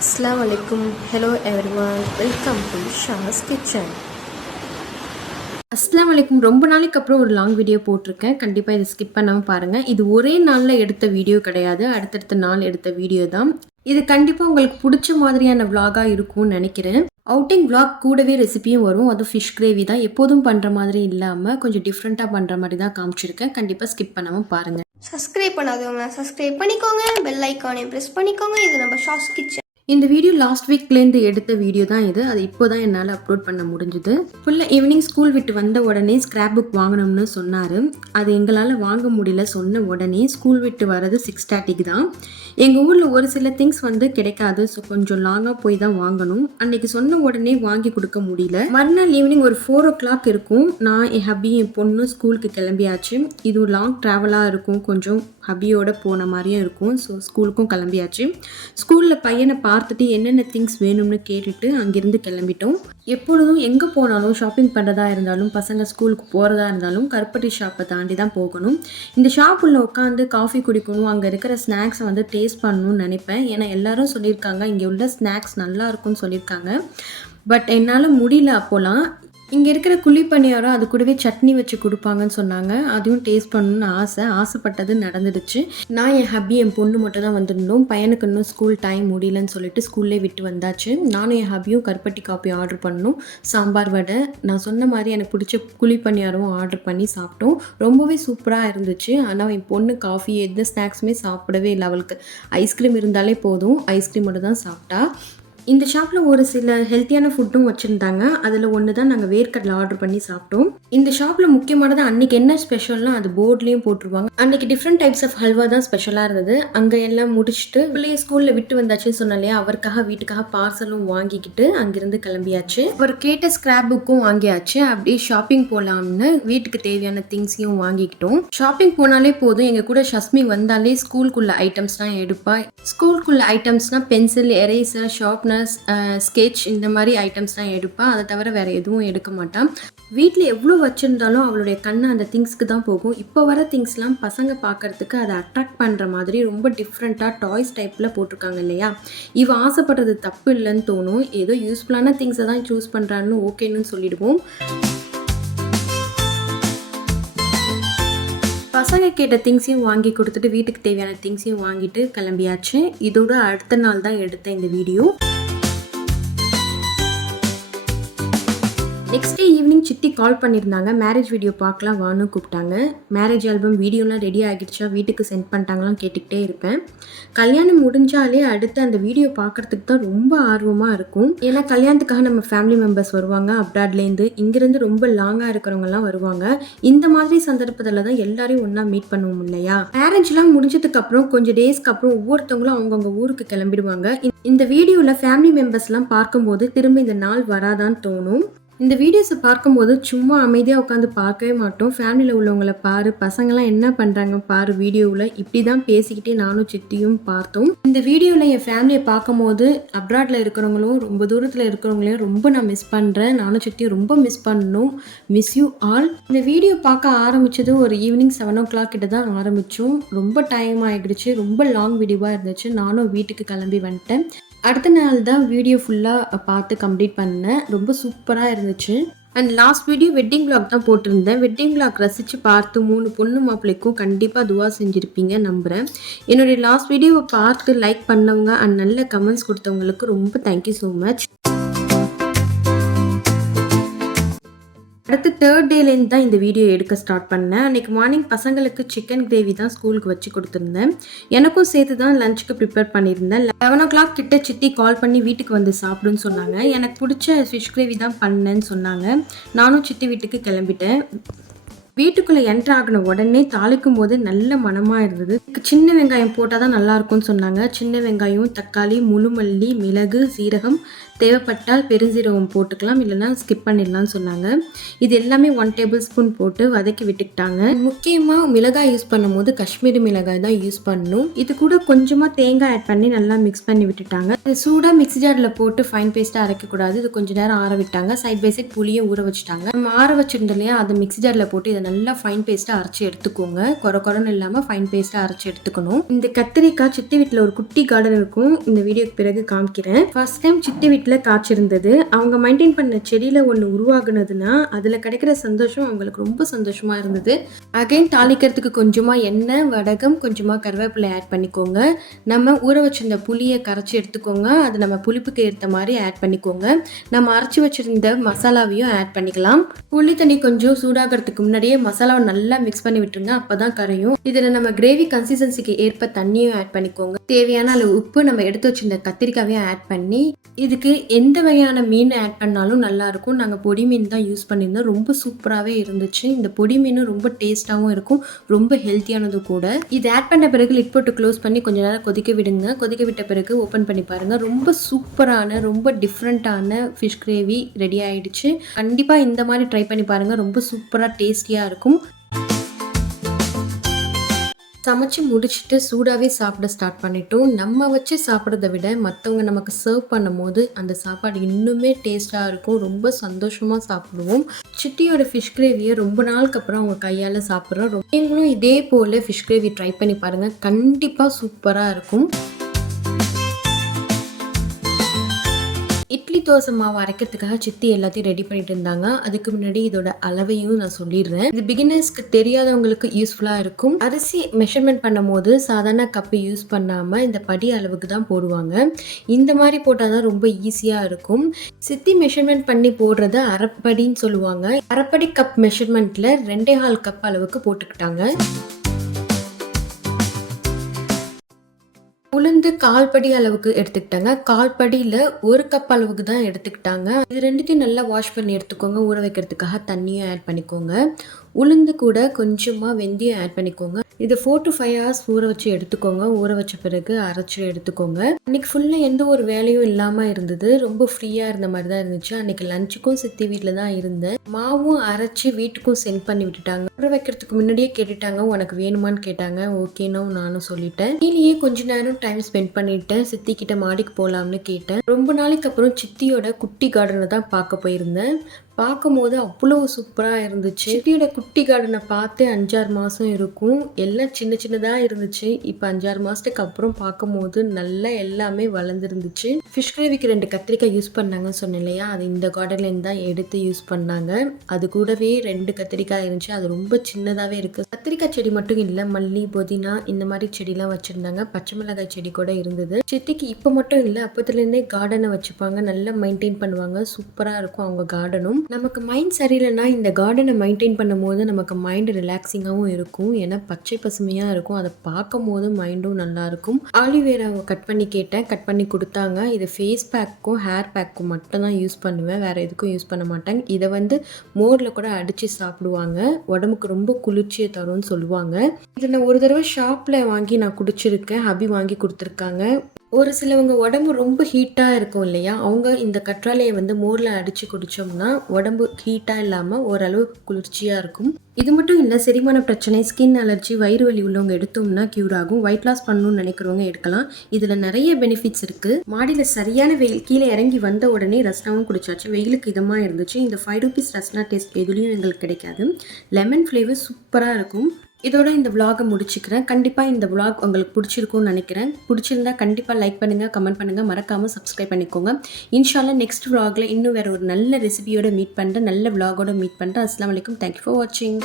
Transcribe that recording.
அஸ்லாம் வலைக்கும் hello everyone welcome to Shah's kitchen அஸ்லாம் வலைக்கும் ரொம்ப நாளைக்கு அப்புறம் ஒரு லாங் வீடியோ போட்டிருக்கேன். கண்டிப்பாக இதை ஸ்கிப் பண்ணாமல் பாருங்கள் இது ஒரே நாளில் எடுத்த வீடியோ கிடையாது. அடுத்தடுத்த நாள் எடுத்த வீடியோ தான். இது கண்டிப்பாக உங்களுக்கு பிடிச்ச மாதிரியான vlog-ஆ இருக்கும்னு நினைக்கிறேன். அவுட்டிங் vlog கூடவே ரெசிபியும் வரும். அதுவும் ஃபிஷ் கிரேவி தான். எப்போதும் பண்ணுற மாதிரி இல்லாமல் கொஞ்சம் டிஃப்ரெண்ட்டாக பண்ணுற மாதிரி தான் காமிச்சிருக்கேன். கண்டிப்பாக ஸ்கிப் பண்ணாமல் பாருங்கள் சப்ஸ்கிரைப் பண்ணாதவங்க சப்ஸ்கிரைப் பண்ணிக்கோங்க. பெல் ஐக்கானையும் ப்ரெஸ் பண்ணிக்கோங்க. இது நம்ம ஷாஸ் கிச்சன் இந்த வீடியோ லாஸ்ட் வீக்லேருந்து எடுத்த வீடியோ தான் இது. அது இப்போ தான் என்னால் அப்லோட் பண்ண முடிஞ்சுது. ஃபுல்லாக ஈவினிங் ஸ்கூல் விட்டு வந்த உடனே ஸ்கிராப் புக் வாங்கணும்னு சொன்னார். அது எங்களால் வாங்க முடியல சொன்ன உடனே ஸ்கூல் விட்டு வர்றது சிக்ஸ் தேர்ட்டிக்கு தான். எங்கள் ஊரில் ஒரு சில திங்ஸ் வந்து கிடைக்காது. ஸோ கொஞ்சம் லாங்காக போய் தான் வாங்கணும். அன்னைக்கு சொன்ன உடனே வாங்கி கொடுக்க முடியல. மறுநாள் ஈவினிங் ஒரு ஃபோர் ஓ கிளாக் இருக்கும். நான் என் ஹப்பி என் பொண்ணு ஸ்கூலுக்கு கிளம்பியாச்சு. இது லாங் ட்ராவலாக இருக்கும். கொஞ்சம் ஹபியோட போன மாதிரியும் இருக்கும். ஸோ ஸ்கூலுக்கும் கிளம்பியாச்சு. ஸ்கூலில் பையனை பார்த்துட்டு என்னென்ன திங்ஸ் வேணும்னு கேட்டுட்டு அங்கேருந்து கிளம்பிட்டோம். எப்பொழுதும் எங்கே போனாலும் ஷாப்பிங் பண்ணுறதா இருந்தாலும் பசங்க ஸ்கூலுக்கு போகிறதா இருந்தாலும் கருப்பட்டி ஷாப்பை தாண்டி தான் போகணும். இந்த ஷாப்புள்ள உட்காந்து காஃபி குடிக்கணும் அங்கே இருக்கிற ஸ்நாக்ஸை வந்து டேஸ்ட் பண்ணணும்னு நினைப்பேன். ஏன்னா எல்லாரும் சொல்லியிருக்காங்க இங்கே உள்ள ஸ்நாக்ஸ் நல்லா இருக்கும்னு சொல்லியிருக்காங்க. பட் என்னால் முடியல அப்போலாம். இங்கே இருக்கிற குழி பணியாரம் அது கூடவே சட்னி வச்சு கொடுப்பாங்கன்னு சொன்னாங்க. அதையும் டேஸ்ட் பண்ணணும்னு ஆசை. ஆசைப்பட்டது நடந்துடுச்சு. நான் என் ஹப்பி என் பொண்ணு மட்டும் தான் வந்திருந்தோம். பையனுக்கு இன்னும் ஸ்கூல் டைம் முடியலன்னு சொல்லிட்டு ஸ்கூல்லே விட்டு வந்தாச்சு. நானும் என் ஹப்பியும் கருப்பட்டி காப்பி ஆர்டர் பண்ணோம். சாம்பார் வடை. நான் சொன்ன மாதிரி எனக்கு பிடிச்ச குழி பணியாரம் ஆர்டர் பண்ணி சாப்பிட்டோம். ரொம்பவே சூப்பராக இருந்துச்சு. ஆனால் என் பொண்ணு காஃபி எந்த ஸ்நாக்ஸுமே சாப்பிடவே இல்லை அவளுக்கு. ஐஸ்கிரீம் இருந்தாலே போதும். ஐஸ்கிரீம் மட்டும் தான் சாப்பிட்டா. இந்த ஷாப்பில் ஒரு சில ஹெல்த்தியான ஃபுட்டும் வச்சுருந்தாங்க. அதில் ஒன்று தான் நாங்கள் வேர்க்கடலை ஆர்டர் பண்ணி சாப்பிட்டோம். இந்த ஷாப்பில் முக்கியமானது அன்றைக்கி என்ன ஸ்பெஷல்னா அது போர்ட்லேயும் போட்டுருவாங்க. அன்றைக்கி டிஃப்ரெண்ட் டைப்ஸ் ஆஃப் ஹல்வா தான் ஸ்பெஷலாக இருந்தது. அங்கே எல்லாம் முடிச்சுட்டு பிள்ளைய ஸ்கூலில் விட்டு வந்தாச்சுன்னு சொன்னாலே அவருக்காக வீட்டுக்காக பார்சலும் வாங்கிக்கிட்டு அங்கேருந்து கிளம்பியாச்சு. அவர் கேட்ட ஸ்கிராப் புக்கும் வாங்கியாச்சு. அப்படியே ஷாப்பிங் போகலாம்னு வீட்டுக்கு தேவையான திங்ஸையும் வாங்கிக்கிட்டோம். ஷாப்பிங் போனாலே போதும். எங்கள் கூட ஷஸ்மி வந்தாலே ஸ்கூலுக்குள்ள ஐட்டம்ஸ்லாம் எடுப்பாள் எடுப்பா. ஸ்கூலுக்குள்ள ஐட்டம்ஸ்னால் pencil eraser sharpener sketch uh, இந்த மாதிரி ஐட்டம்ஸ் தான் அதை தவிர வேறு எதுவும் எடுக்க மாட்டான். வீட்டில் எவ்வளோ வச்சுருந்தாலும் அவளுடைய கண்ணு அந்த திங்ஸ்க்கு தான் போகும். இப்போ வர திங்ஸ்லாம் பசங்க பார்க்கறதுக்கு அதை அட்ராக்ட் பண்ணுற மாதிரி ரொம்ப டிஃப்ரெண்ட்டாக டாய்ஸ் டைப்பில் போட்டிருக்காங்க இல்லையா? இவ ஆசைப்படுறது தப்பு இல்லைன்னு தோணும். ஏதோ யூஸ்ஃபுல்லான திங்ஸை தான் சூஸ் பண்ணுறான்னு ஓகேன்னு சொல்லிடுவோம். பசங்க கேட்ட திங்ஸையும் வாங்கி கொடுத்துட்டு வீட்டுக்கு தேவையான திங்ஸையும் வாங்கிட்டு கிளம்பியாச்சு. இதோட அடுத்த நாள் தான் எடுத்தேன் இந்த வீடியோ. நெக்ஸ்ட் டே ஈவினிங் சித்தி கால் பண்ணியிருந்தாங்க. மேரேஜ் வீடியோ பார்க்கலாம் வான்னு கூப்பிட்டாங்க. மேரேஜ் ஆல்பம் வீடியோலாம் ரெடி ஆகிடுச்சா? வீட்டுக்கு சென்ட் பண்ணிட்டாங்களாம் கேட்டுக்கிட்டே இருப்பேன். கல்யாணம் முடிஞ்சாலே அடுத்து அந்த வீடியோ பார்க்கறதுக்கு தான் ரொம்ப ஆர்வமாக இருக்கும். ஏன்னா கல்யாணத்துக்காக நம்ம ஃபேமிலி மெம்பர்ஸ் வருவாங்க. அப்ராட்லேருந்து இங்கேருந்து ரொம்ப லாங்காக இருக்கிறவங்கலாம் வருவாங்க. இந்த மாதிரி சந்தர்ப்பத்தில் தான் எல்லாரையும் ஒன்றா மீட் பண்ணுவோம் இல்லையா? மேரேஜ்லாம் முடிஞ்சதுக்கு அப்புறம் கொஞ்சம் டேஸ்க்கு அப்புறம் ஒவ்வொருத்தவங்களும் அவங்கவுங்க ஊருக்கு கிளம்பிடுவாங்க. இந்த வீடியோவில் ஃபேமிலி மெம்பர்ஸ்லாம் பார்க்கும்போது திரும்ப இந்த நாள் வராதான்னு தோணும். இந்த வீடியோஸை பார்க்கும்போது சும்மா அமைதியாக உட்காந்து பார்க்கவே மாட்டோம். ஃபேமிலியில் உள்ளவங்கள பாரு பசங்களாம் என்ன பண்ணுறாங்க பாரு வீடியோவில் இப்படி தான் பேசிக்கிட்டே நானும் சித்தியும் பார்த்தோம். இந்த வீடியோவில் என் ஃபேமிலியை பார்க்கும்போது அப்ராடில் இருக்கிறவங்களும் ரொம்ப தூரத்தில் இருக்கிறவங்களையும் ரொம்ப நான் மிஸ் பண்ணுறேன் நானும் சித்தியும் ரொம்ப மிஸ் பண்ணணும் மிஸ் யூ ஆல் இந்த வீடியோ பார்க்க ஆரம்பிச்சது ஒரு ஈவினிங் செவன் ஓ கிளாக் கிட்ட தான் ஆரம்பித்தோம் ரொம்ப டைம் ஆகிடுச்சு ரொம்ப லாங் வீடியோவாக இருந்துச்சு. நானும் வீட்டுக்கு கிளம்பி வந்துட்டேன். அடுத்த நாள் தான் வீடியோ ஃபுல்லாக பார்த்து கம்ப்ளீட் பண்ணேன். ரொம்ப சூப்பராக இருந்துச்சு. And last video wedding blog தான் போட்டிருந்தேன். வெட்டிங் பிளாக் ரசித்து பார்த்து மூணு பொண்ணு மாப்பிள்ளைக்கும் கண்டிப்பாக துவா செஞ்சுருப்பீங்க நம்புகிறேன் என்னுடைய லாஸ்ட் வீடியோவை பார்த்து லைக் பண்ணவங்க அண்ட் நல்ல கமெண்ட்ஸ் கொடுத்தவங்களுக்கு ரொம்ப தேங்க்யூ ஸோ மச் அடுத்து தேர்ட் டேலேருந்து தான் இந்த வீடியோ எடுக்க ஸ்டார்ட் பண்ணேன். அன்றைக்கி மார்னிங் பசங்களுக்கு சிக்கன் கிரேவி தான் ஸ்கூலுக்கு வச்சு கொடுத்துருந்தேன். எனக்கும் சேர்த்து தான் லஞ்சுக்கு ப்ரிப்பேர் பண்ணியிருந்தேன். லெவன் ஓ கிளாக் கிட்ட சித்தி கால் பண்ணி வீட்டுக்கு வந்து சாப்பிடுன்னு சொன்னாங்க. எனக்கு பிடிச்ச ஃபிஷ் கிரேவி தான் பண்ணேன்னு சொன்னாங்க. நானும் சித்தி வீட்டுக்கு கிளம்பிட்டேன். வீட்டுக்குள்ளே என்ட்ரு ஆகின உடனே தாளிக்கும் போது நல்ல மனமாக இருந்தது. சின்ன வெங்காயம் போட்டால் தான் நல்லா இருக்கும்னு சொன்னாங்க. சின்ன வெங்காயம் தக்காளி முழுமல்லி மிளகு சீரகம் தேவைப்பட்டால் பெருஞ்சீரகம் போட்டுக்கலாம் இல்லைன்னா ஸ்கிப் பண்ணிடலாம்னு சொன்னாங்க. இது எல்லாமே ஒன் டேபிள் ஸ்பூன் போட்டு வதக்கி விட்டுக்கிட்டாங்க. முக்கியமாக மிளகாய் யூஸ் பண்ணும்போது காஷ்மீரி மிளகாய் தான் யூஸ் பண்ணணும். இது கூட கொஞ்சமாக தேங்காய் ஆட் பண்ணி நல்லா மிக்ஸ் பண்ணி விட்டுட்டாங்க. இது சூடாக மிக்ஸி ஜாரில் போட்டு ஃபைன் பேஸ்ட்டாக அரைக்கக்கூடாது. இது கொஞ்சம் நேரம் ஆற விட்டாங்க. சைட் பை சைட் புளியை ஊற வச்சுட்டாங்க. நம்ம ஆற வச்சுருந்தோம் இல்லையா அதை மிக்ஸி ஜாரில் போட்டு இதை நல்லா ஃபைன் பேஸ்ட்டாக அரைச்சி எடுத்துக்கோங்க. குறை குறைன்னு இல்லாமல் ஃபைன் பேஸ்ட்டாக அரைச்சி எடுத்துக்கணும். இந்த கத்திரிக்காய் சித்தி வீட்டில் ஒரு குட்டி கார்டன் இருக்கும். இந்த வீடியோக்கு பிறகு காமிக்கிறேன். ஃபர்ஸ்ட் டைம் சித்தி வீட்டில் காய்ச்சிருந்தது. அவங்க மெயின்டைன் பண்ண செடியில் ஒன்று உருவாகுனதுன்னா அதில் கிடைக்கிற சந்தோஷம் அவங்களுக்கு ரொம்ப சந்தோஷமாக இருந்தது. அகைன் தாளிக்கிறதுக்கு கொஞ்சமாக எண்ணெய் வடகம் கொஞ்சமாக கருவேப்பிலை ஆட் பண்ணிக்கோங்க. நம்ம ஊற வச்சிருந்த புளியை கரைச்சி எடுத்துக்கோங்க. அது நம்ம புளிப்புக்கு ஏற்ற மாதிரி ஆட் பண்ணிக்கோங்க. நம்ம அரைச்சி வச்சிருந்த மசாலாவையும் ஆட் பண்ணிக்கலாம். புளி தண்ணி கொஞ்சம் சூடாகிறதுக்கு முன்னாடியே மசாலாவை நல்லா மிக்ஸ் பண்ணி விட்டுருங்க அப்போதான் கரையும். இதில் நம்ம கிரேவி கன்சிஸ்டன்சிக்கு ஏற்ப தண்ணியும் ஆட் பண்ணிக்கோங்க. தேவையான அளவு உப்பு நம்ம எடுத்து வச்சிருந்த கத்திரிக்காவையும் ஆட் பண்ணி இதுக்கு எந்த வகையான மீன் ஆட் பண்ணாலும் நல்லாயிருக்கும். நாங்கள் பொடி மீன் தான் யூஸ் பண்ணியிருந்தோம். ரொம்ப சூப்பராகவே இருந்துச்சு. இந்த பொடி மீன் ரொம்ப டேஸ்ட்டாகவும் இருக்கும். ரொம்ப ஹெல்த்தியானதும் கூட. இது ஆட் பண்ண பிறகு லிட் போட்டு க்ளோஸ் பண்ணி கொஞ்ச நேரம் கொதிக்க விடுங்க. கொதிக்க விட்ட பிறகு ஓப்பன் பண்ணி பாருங்க. ரொம்ப சூப்பரான ரொம்ப டிஃப்ரெண்ட்டான ஃபிஷ் கிரேவி ரெடி ஆகிடுச்சு கண்டிப்பாக இந்த மாதிரி ட்ரை பண்ணி பாருங்கள் ரொம்ப சூப்பராக டேஸ்டியாக இருக்கும். சமைச்சு முடிச்சுட்டு சூடாகவே சாப்பிட ஸ்டார்ட் பண்ணிட்டோம். நம்ம வச்சு சாப்பிட்றத விட மற்றவங்க நமக்கு சர்வ் பண்ணும்போது அந்த சாப்பாடு இன்னுமே டேஸ்ட்டாக இருக்கும். ரொம்ப சந்தோஷமாக சாப்பிடுவோம். சிட்டியோட ஃபிஷ் கிரேவியை ரொம்ப நாளுக்கு அப்புறம் அவங்க கையால் சாப்பிட்றோம். நீங்களும் இதே போல் ஃபிஷ் கிரேவி ட்ரை பண்ணி பாருங்கள் கண்டிப்பாக சூப்பராக இருக்கும். தோசை மாவு அரைக்கிறதுக்காக சித்தி எல்லாத்தையும் ரெடி பண்ணிட்டு இருந்தாங்க. அதுக்கு முன்னாடி இதோட அளவையும் நான் சொல்லிடுறேன். இது பிகினர்ஸ்க்கு தெரியாதவங்களுக்கு யூஸ்ஃபுல்லாக இருக்கும். அரிசி மெஷர்மெண்ட் பண்ணும்போது சாதாரண கப்பை யூஸ் பண்ணாமல் இந்த படி அளவுக்கு தான் போடுவாங்க. இந்த மாதிரி போட்டால் தான் ரொம்ப ஈஸியாக இருக்கும். சித்தி மெஷர்மெண்ட் பண்ணி போடுறத அரைப்படின்னு சொல்லுவாங்க. அரைப்படி கப் மெஷர்மெண்ட்டில் ரெண்டே ஹால் கப் அளவுக்கு போட்டுக்கிட்டாங்க. உளுந்து கால் படி அளவுக்கு எடுத்துக்கிட்டாங்க. கால் படியில் ஒரு கப் அளவுக்கு தான் எடுத்துக்கிட்டாங்க. இது ரெண்டுத்தையும் நல்லா வாஷ் பண்ணி எடுத்துக்கோங்க. ஊற வைக்கிறதுக்காக தண்ணியும் ஆட் பண்ணிக்கோங்க. உளுந்து கூட கொஞ்சமாக வெந்தயம் ஆட் பண்ணிக்கோங்க. இது ஃபோர் டு ஃபைவ் ஹவர்ஸ் ஊற வச்சு எடுத்துக்கோங்க. ஊற வச்ச பிறகு அரைச்சி எடுத்துக்கோங்க. அன்னைக்கு ஃபுல்லாக எந்த ஒரு வேலையும் இல்லாமல் இருந்தது. ரொம்ப ஃப்ரீயாக இருந்த மாதிரி தான் இருந்துச்சு. அன்னைக்கு லஞ்சுக்கும் சித்தி வீட்டில் தான் இருந்தேன். மாவும் அரைச்சி வீட்டுக்கும் சென்ட் பண்ணி விட்டுட்டாங்க. ஊற வைக்கிறதுக்கு முன்னாடியே கேட்டுட்டாங்க. உனக்கு வேணுமான்னு கேட்டாங்க. ஓகேன்னு நானும் சொல்லிட்டேன். கீழேயே கொஞ்ச நேரம் டைம் ஸ்பெண்ட் பண்ணிட்டேன். சித்தி கிட்ட மாடிக்கு போகலாம்னு கேட்டேன். ரொம்ப நாளைக்கு அப்புறம் சித்தியோட குட்டி கார்டனை தான் பார்க்க போயிருந்தேன். பார்க்கும்போது அவ்வளோ சூப்பராக இருந்துச்சு. சிட்டியோட குட்டி கார்டனை பார்த்து அஞ்சாறு மாதம் இருக்கும். எல்லாம் சின்ன சின்னதாக இருந்துச்சு. இப்போ அஞ்சாறு மாதத்துக்கு அப்புறம் பார்க்கும்போது நல்லா எல்லாமே வளர்ந்துருந்துச்சு. ஃபிஷ் கிரேவிக்கு ரெண்டு கத்திரிக்காய் யூஸ் பண்ணாங்கன்னு சொன்னேன் இல்லையா? அது இந்த கார்டன்லேருந்து தான் எடுத்து யூஸ் பண்ணாங்க. அது கூடவே ரெண்டு கத்திரிக்காய் இருந்துச்சு. அது ரொம்ப சின்னதாகவே இருக்குது கத்திரிக்காய் செடி மட்டும் இல்லை மல்லி புதினா இந்த மாதிரி செடிலாம் வச்சுருந்தாங்க. பச்சை மிளகாய் செடி கூட இருந்தது. சித்திக்கு இப்போ மட்டும் இல்லை அப்போத்துலேருந்தே கார்டனை வச்சுப்பாங்க. நல்லா மெயின்டைன் பண்ணுவாங்க. சூப்பராக இருக்கும் அவங்க கார்டனும் நமக்கு மைண்ட் சரியில்லைன்னா இந்த கார்டனை மெயின்டைன் பண்ணும்போது நமக்கு மைண்டு ரிலாக்ஸிங்காகவும் இருக்கும். ஏன்னா பச்சை பசுமையாக இருக்கும். அதை பார்க்கும் போது மைண்டும் நல்லாயிருக்கும் ஆலிவேராவை கட் பண்ணி கேட்டேன். கட் பண்ணி கொடுத்தாங்க. இது ஃபேஸ் பேக்கும் ஹேர் பேக்கும் மட்டும் தான் யூஸ் பண்ணுவேன். வேறு எதுக்கும் யூஸ் பண்ண மாட்டேன். இதை வந்து மோரில் கூட அடித்து சாப்பிடுவாங்க. உடம்புக்கு ரொம்ப குளிர்ச்சியை தரும்னு சொல்லுவாங்க. இதை நான் ஒரு தடவை ஷாப்பில் வாங்கி நான் குடிச்சிருக்கேன். ஹபி வாங்கி கொடுத்துருக்காங்க. ஒரு சிலவங்க உடம்பு ரொம்ப ஹீட்டாக இருக்கும் இல்லையா? அவங்க இந்த கற்றாழையை வந்து மோரில் அடித்து குடித்தோம்னா உடம்பு ஹீட்டாக இல்லாமல் ஓரளவு குளிர்ச்சியாக இருக்கும். இது மட்டும் இல்லை செரிமான பிரச்சனை ஸ்கின் அலர்ஜி வயிறு வலி உள்ளவங்க எடுத்தோம்னா க்யூர் ஆகும். வெயிட் லாஸ் பண்ணணும்னு நினைக்கிறவங்க எடுக்கலாம். இதில் நிறைய பெனிஃபிட்ஸ் இருக்குது மாடியில் சரியான வெயில் கீழே இறங்கி வந்த உடனே ரஸ்னாவும் குடிச்சாச்சு. வெயிலுக்கு இதமாக இருந்துச்சு. இந்த ஃபைவ் ருபீஸ் ரஸ்னா டேஸ்ட் எதுலேயும் எங்களுக்கு கிடைக்காது. லெமன் ஃப்ளேவர் சூப்பராக இருக்கும். இதோட இந்த vlog-அ முடிச்சுக்கிறேன். கண்டிப்பாக இந்த vlog உங்களுக்கு பிடிச்சிருக்கும்னு நினைக்கிறேன். பிடிச்சிருந்தா கண்டிப்பாக லைக் பண்ணுங்கள் கமெண்ட் பண்ணுங்கள் மறக்காமல் சப்ஸ்கிரைப் பண்ணிக்கோங்க. இன்ஷால்லா நெக்ஸ்ட் vlog-ல இன்னும் வேறு ஒரு நல்ல ரெசிபியோட மீட் பண்ணுறேன் நல்ல விளாகோட மீட் பண்ணுறேன் அஸ்லாம் வலைக்கம் தேங்க்யூ ஃபார் வாட்சிங்